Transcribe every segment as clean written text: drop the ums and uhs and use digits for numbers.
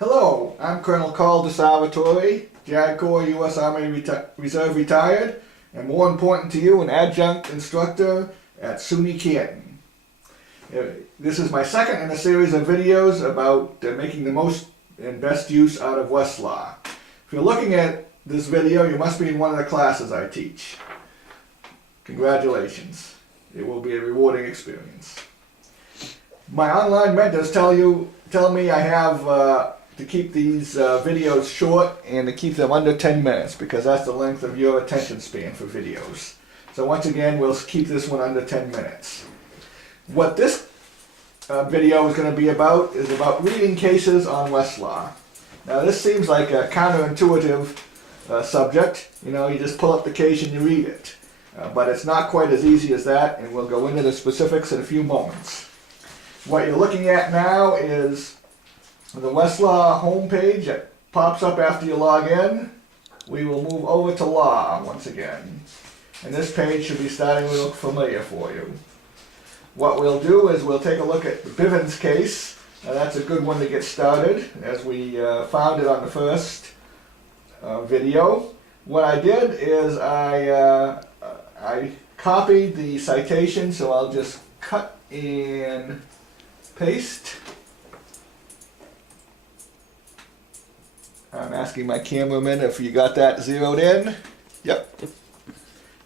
Hello, I'm Colonel Carl DeSalvatore, JAG Corps U.S. Army Reserve retired, and more important to you, an adjunct instructor at Suny, Canton. This is my second in a series of videos about making the most and best use out of Westlaw. If you're looking at this video, you must be in one of the classes I teach. Congratulations. It will be a rewarding experience. My online mentors tell me I have to keep these videos short and to keep them under 10 minutes because that's the length of your attention span for videos. So once again, we'll keep this one under 10 minutes. What this video is going to be about is about reading cases on Westlaw. Now this seems like a counterintuitive subject. You know, you just pull up the case and you read it. But it's not quite as easy as that, and we'll go into the specifics in a few moments. What you're looking at now is the Westlaw homepage that pops up after you log in. We will move over to Law once again. And this page should be starting to look familiar for you. What we'll do is we'll take a look at the Bivens case. Now that's a good one to get started, as we found it on the first video. What I did is I copied the citation, so I'll just cut and paste. I'm asking my cameraman if you got that zeroed in. Yep.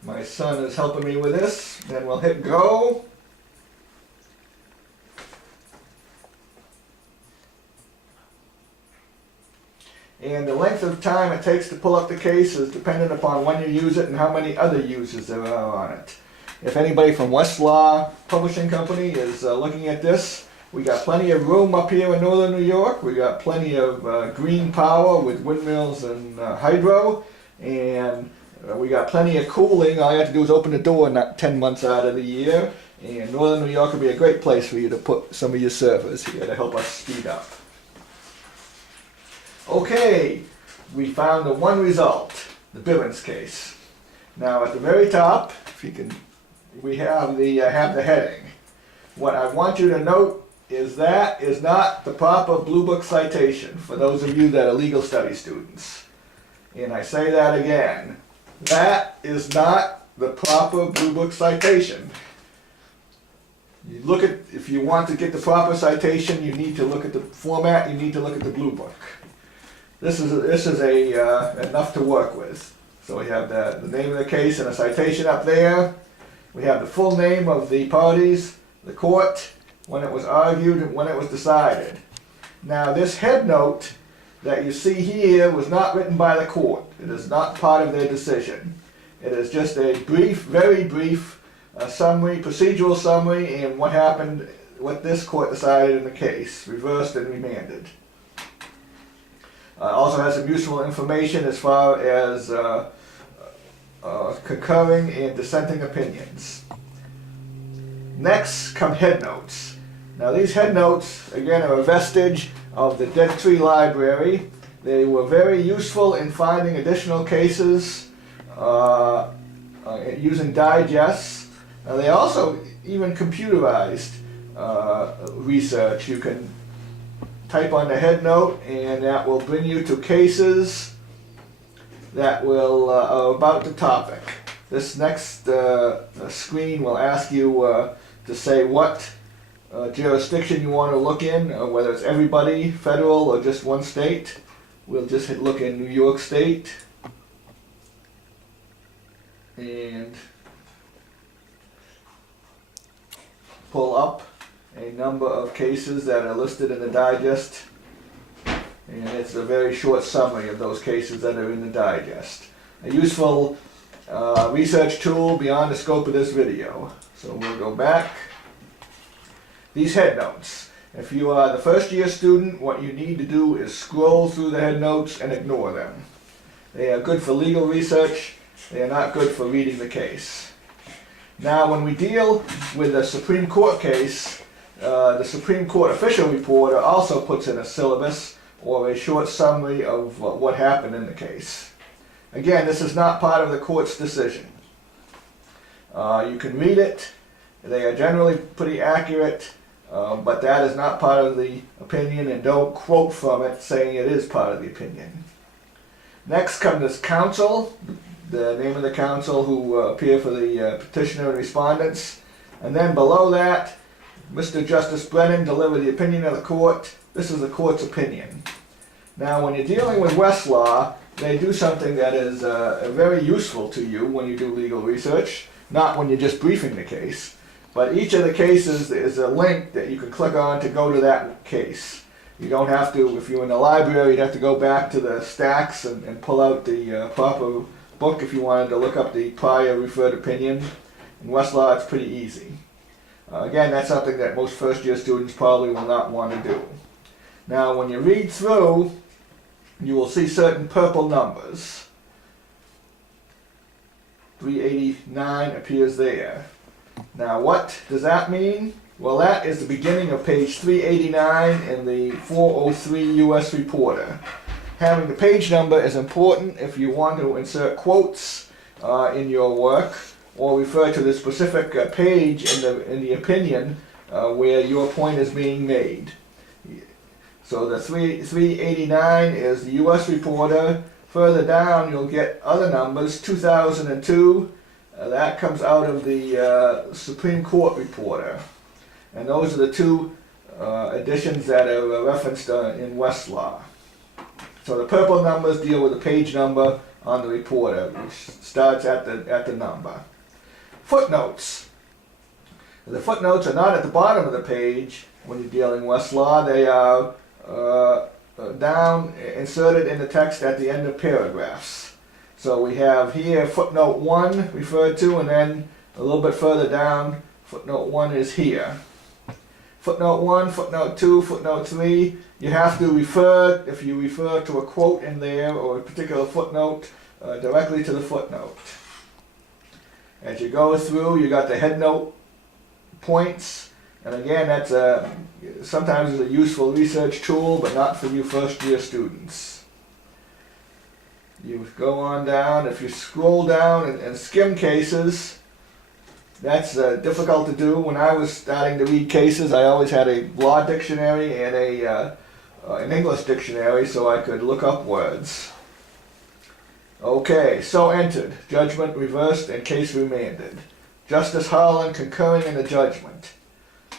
My son is helping me with this. Then we'll hit go. And the length of time it takes to pull up the case is dependent upon when you use it and how many other users there are on it. If anybody from Westlaw Publishing Company is looking at this, we got plenty of room up here in northern New York. We got plenty of green power with windmills and hydro, and we got plenty of cooling. All you have to do is open the door not 10 months out of the year, and northern New York will be a great place for you to put some of your servers here to help us speed up. Okay, we found the one result, the Bivens case. Now at the very top, if you can, we have the heading. What I want you to note is that is not the proper Blue Book citation for those of you that are legal studies students. And I say that again. That is not the proper Blue Book citation. You look at, if you want to get the proper citation, you need to look at the format, you need to look at the Blue Book. This is enough to work with. So we have the name of the case and a citation up there. We have the full name of the parties, the court, when it was argued, and when it was decided. Now this head note that you see here was not written by the court. It is not part of their decision. It is just a brief, very brief summary, procedural summary, and what happened, what this court decided in the case, reversed and remanded. Also has some useful information as far as concurring and dissenting opinions. Next come head notes. Now these head notes, again, are a vestige of the Dead Tree Library. They were very useful in finding additional cases using digests. They also even computerized research. You can type on the head note and that will bring you to cases that will are about the topic. This next screen will ask you to say what jurisdiction you want to look in, whether it's everybody, federal, or just one state. We'll just look in New York State. And pull up a number of cases that are listed in the digest. And it's a very short summary of those cases that are in the digest. A useful research tool beyond the scope of this video. So we'll go back. These head notes. If you are the first year student, what you need to do is scroll through the head notes and ignore them. They are good for legal research. They are not good for reading the case. Now when we deal with a Supreme Court case, the Supreme Court official reporter also puts in a syllabus or a short summary of what happened in the case. Again, this is not part of the court's decision. You can read it. They are generally pretty accurate. but that is not part of the opinion, and don't quote from it saying it is part of the opinion. Next comes counsel, the name of the counsel who appear for the petitioner and respondents. And then below that, Mr. Justice Brennan delivered the opinion of the court. This is the court's opinion. Now, when you're dealing with Westlaw, they do something that is very useful to you when you do legal research, not when you're just briefing the case. But each of the cases is a link that you can click on to go to that case. You don't have to, if you're in the library, you'd have to go back to the stacks and pull out the proper book if you wanted to look up the prior referred opinion. In Westlaw, it's pretty easy. Again, that's something that most first-year students probably will not want to do. Now, when you read through, you will see certain purple numbers. 389 appears there. Now, what does that mean? Well, that is the beginning of page 389 in the 403 U.S. Reporter. Having the page number is important if you want to insert quotes in your work, or refer to the specific page in the opinion where your point is being made. So the 389 is the U.S. Reporter. Further down you'll get other numbers, 2002, that comes out of the Supreme Court Reporter. And those are the two editions that are referenced in Westlaw. So the purple numbers deal with the page number on the Reporter, which starts at the number. Footnotes. The footnotes are not at the bottom of the page when you're dealing Westlaw. They are down, inserted in the text at the end of paragraphs. So we have here footnote 1 referred to, and then a little bit further down, footnote 1 is here. Footnote 1, footnote 2, footnote 3, you have to refer, if you refer to a quote in there or a particular footnote, directly to the footnote. As you go through, you got the headnote points, and again, that's sometimes a useful research tool, but not for you first-year students. You go on down. If you scroll down and skim cases, that's difficult to do. When I was starting to read cases, I always had a law dictionary and an English dictionary so I could look up words. Okay, so entered, judgment reversed, and case remanded. Justice Harlan concurring in the judgment.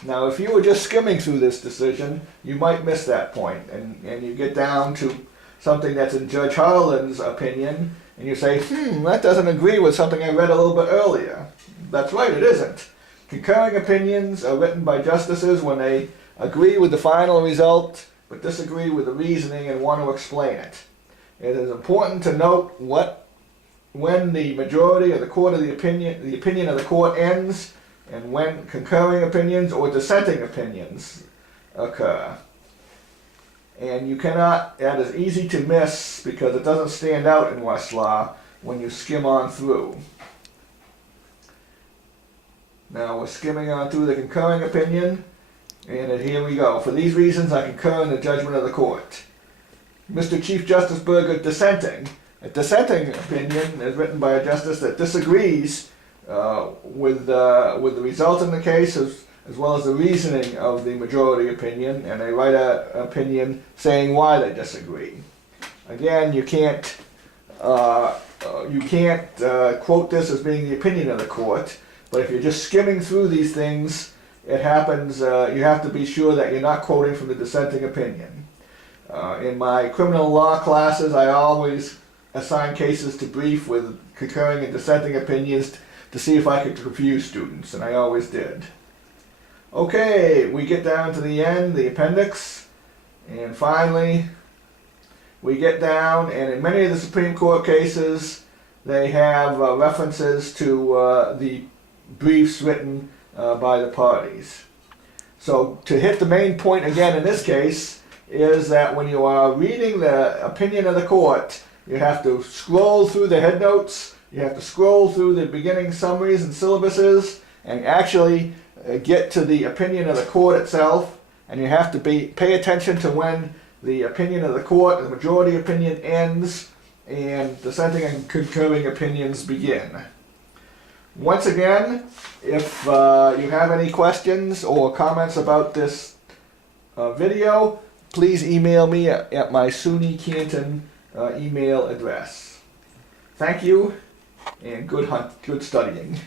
Now, if you were just skimming through this decision, you might miss that point, and you get down to something that's in Judge Harlan's opinion, and you say, that doesn't agree with something I read a little bit earlier. That's right, it isn't. Concurring opinions are written by justices when they agree with the final result, but disagree with the reasoning and want to explain it. It is important to note when the majority of the court of the opinion of the court ends, and when concurring opinions or dissenting opinions occur. And you cannot, that is easy to miss because it doesn't stand out in Westlaw when you skim on through. Now we're skimming on through the concurring opinion, and here we go. For these reasons, I concur in the judgment of the court. Mr. Chief Justice Berger dissenting. A dissenting opinion is written by a justice that disagrees with the result in the case as well as the reasoning of the majority opinion, and they write an opinion saying why they disagree. Again, you can't quote this as being the opinion of the court, but if you're just skimming through these things, it happens, you have to be sure that you're not quoting from the dissenting opinion. In my criminal law classes, I always assign cases to brief with concurring and dissenting opinions to see if I could confuse students, and I always did. Okay, we get down to the end, the appendix, and finally we get down, and in many of the Supreme Court cases, they have references to the briefs written by the parties. So to hit the main point again in this case is that when you are reading the opinion of the court, you have to scroll through the headnotes, you have to scroll through the beginning summaries and syllabuses, and actually get to the opinion of the court itself, and you have to pay attention to when the opinion of the court, the majority opinion, ends and dissenting and concurring opinions begin. Once again, if you have any questions or comments about this video, please email me at my Suny Canton email address. Thank you, and good studying.